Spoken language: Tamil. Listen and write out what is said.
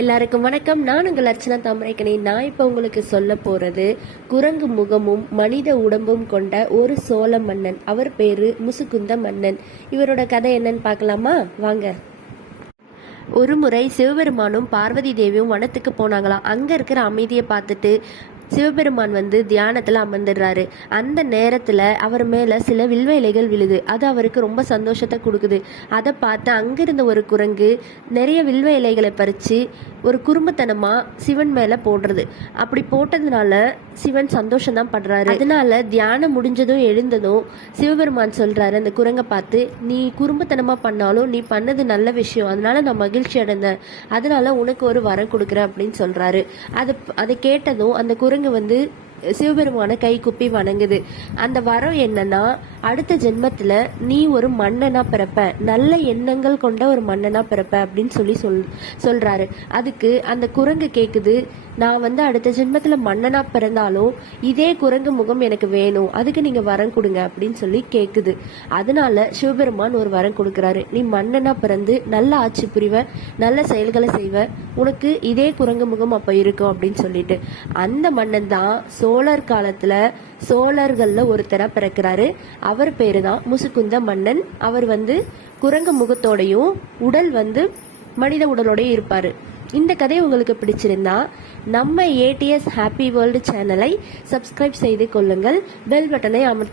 எல்லாருக்கும் வணக்கம். நான் உங்கள் அர்ச்சனா தாமரைக்கணி நான் இப்போ உங்களுக்கு சொல்ல போறது குரங்கு முகமும் மனித உடம்பும் கொண்ட ஒரு சோழ மன்னன். அவர் பேரு முசுகுந்த மன்னன். இவரோட கதை என்னன்னு பார்க்கலாமா? வாங்க. ஒரு முறை சிவபெருமானும் பார்வதி தேவியும் வனத்துக்கு போனாங்களாம். அங்க இருக்கிற அமைதியை பார்த்துட்டு சிவபெருமான் வந்து தியானத்தில் அமர்ந்துடுறாரு. அந்த நேரத்தில் அவர் மேலே சில வில்வ இலைகள் விழுது. அது அவருக்கு ரொம்ப சந்தோஷத்தை கொடுக்குது. அதை பார்த்து அங்கிருந்த ஒரு குரங்கு நிறைய வில்வ இலைகளை பறித்து ஒரு குறும்புத்தனமா சிவன் மேல போடுறது. அப்படி போட்டதுனால சிவன் சந்தோஷம் தான் படுறாரு. அதனால தியானம் முடிஞ்சதும் எழுந்ததும் சிவபெருமான் சொல்றாரு அந்த குரங்கை பார்த்து நீ குறும்புத்தனமா பண்ணாலும் நீ பண்ணது நல்ல விஷயம். அதனால நான் மகிழ்ச்சி அடைந்தேன். அதனால உனக்கு ஒரு வரம் கொடுக்குறேன் அப்படின்னு சொல்றாரு. அது அதை கேட்டதும் அந்த குரங்கு வந்து சிவபெருமான கை குப்பி வணங்குது. அந்த வரம் என்னன்னா அடுத்த ஜென்மத்துல நீ ஒரு மன்னனா பிறப்ப நல்ல எண்ணங்கள் கொண்ட ஒரு மன்னனா பிறப்ப அப்படின்னு சொல்லி சொல் சொல்றாரு. அதுக்கு அந்த குரங்கு கேக்குது நான் வந்து அடுத்த ஜென்மத்துல மன்னனா பிறந்தாலும் இதே குரங்கு முகம் எனக்கு வேணும். அதுக்கு நீங்க வரம் கொடுங்க அப்படின்னு சொல்லி கேக்குது. அதனால சிவபெருமான் ஒரு வரம் கொடுக்கறாரு. நீ மன்னனா பிறந்து நல்ல ஆட்சி புரிவ நல்ல செயல்களை செய்வ உனக்கு இதே குரங்கு முகம் அப்ப இருக்கும் அப்படின்னு சொல்லிட்டு. அந்த மன்னன் தான் சோழர் காலத்துல சோழர்கள்ல ஒருத்தரா பிறக்கிறாரு. அவர் பேரு தான் முசுகுந்த மன்னன். அவர் வந்து குரங்கு முகத்தோடையும் உடல் வந்து மனித உடலோடையும் இருப்பாரு. இந்த கதை உங்களுக்கு பிடிச்சிருந்தா நம்ம ஏடிஎஸ் ஹாப்பி வேர்ல்டு சேனலை சப்ஸ்கிரைப் செய்து கொள்ளுங்கள். பெல் பட்டனை அமர்